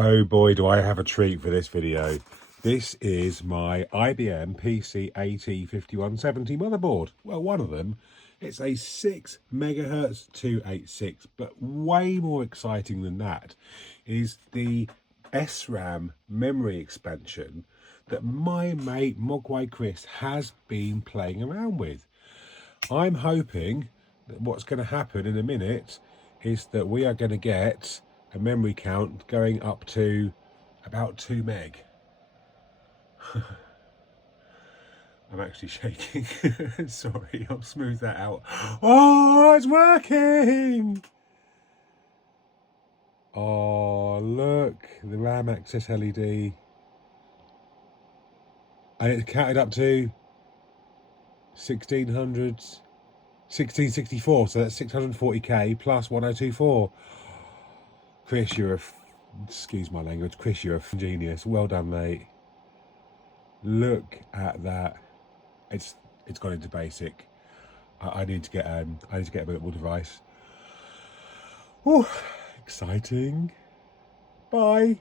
Oh boy, do I have a treat for this video. This is my IBM PC AT5170 motherboard. Well, one of them. It's a 6 megahertz 286, but way more exciting than that is the SRAM memory expansion that my mate Mogwai Chris has been playing around with. I'm hoping that what's going to happen in a minute is that we are going to get a memory count going up to about 2 meg. I'm actually shaking. Sorry, I'll smooth that out. Oh, it's working! Oh, look, the RAM access LED. And it's counted up to 1664, so that's 640k plus 1024. Chris, excuse my language, Chris, you're a genius. Well done, mate. Look at that. It's gone into basic. I need to get a bit more device. Oh, exciting. Bye.